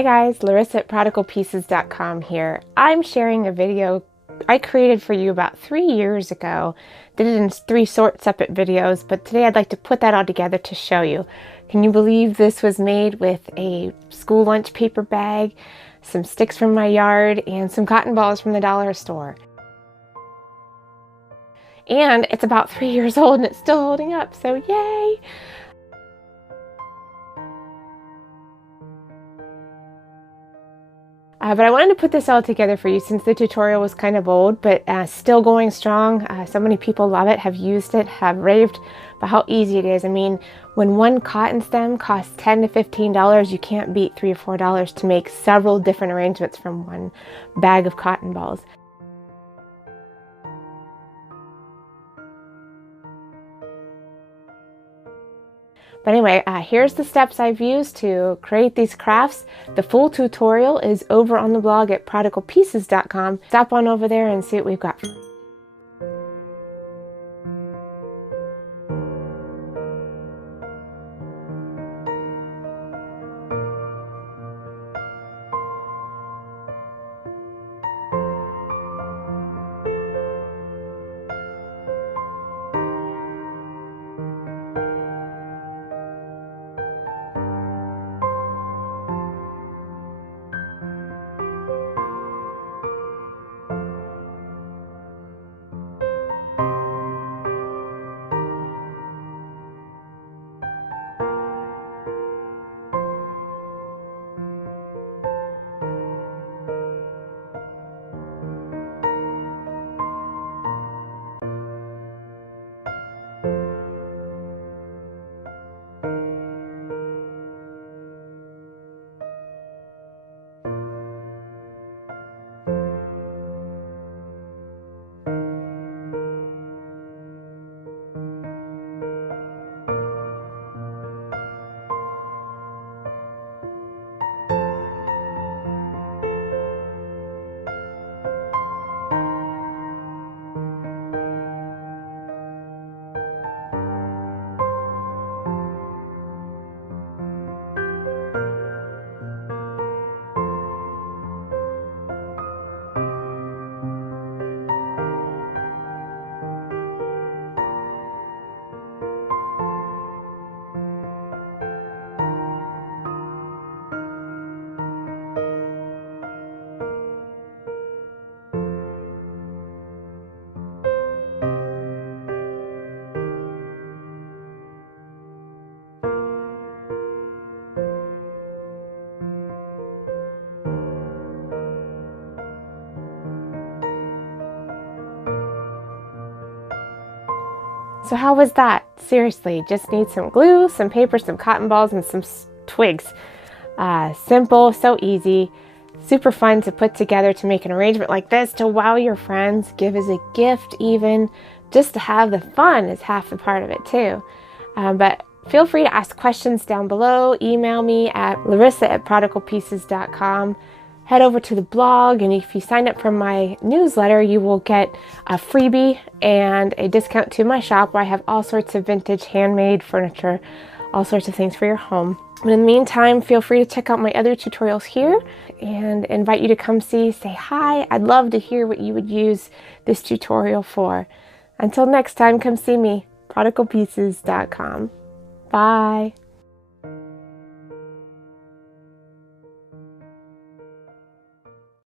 Hi guys, Larissa at prodigalpieces.com here. I'm sharing a video I created for you about 3 years ago. Did it in 3 separate videos, but today I'd like to put that all together to show you. Can you believe this was made with a school lunch paper bag, some sticks from my yard, and some cotton balls from the dollar store? And it's about 3 years old and it's still holding up, so yay! But I wanted to put this all together for you since the tutorial was kind of old, but still going strong. So many people love it, have used it, have raved about how easy it is. I mean, when one cotton stem costs $10 to $15, you can't beat $3 or $4 to make several different arrangements from one bag of cotton balls. But anyway, here's the steps I've used to create these crafts. The full tutorial is over on the blog at prodigalpieces.com. Stop on over there and see what we've got. So how was that? Seriously, just need some glue, some paper, some cotton balls, and some twigs. Simple, so easy, super fun to put together to make an arrangement like this to wow your friends, give as a gift even. Just to have the fun is half the part of it too. But feel free to ask questions down below. Email me at larissa@prodigalpieces.com. Head over to the blog, and if you sign up for my newsletter, you will get a freebie and a discount to my shop where I have all sorts of vintage handmade furniture, all sorts of things for your home. But in the meantime, feel free to check out my other tutorials here and invite you to come say hi. I'd love to hear what you would use this tutorial for. Until next time, come see me, prodigalpieces.com. Bye.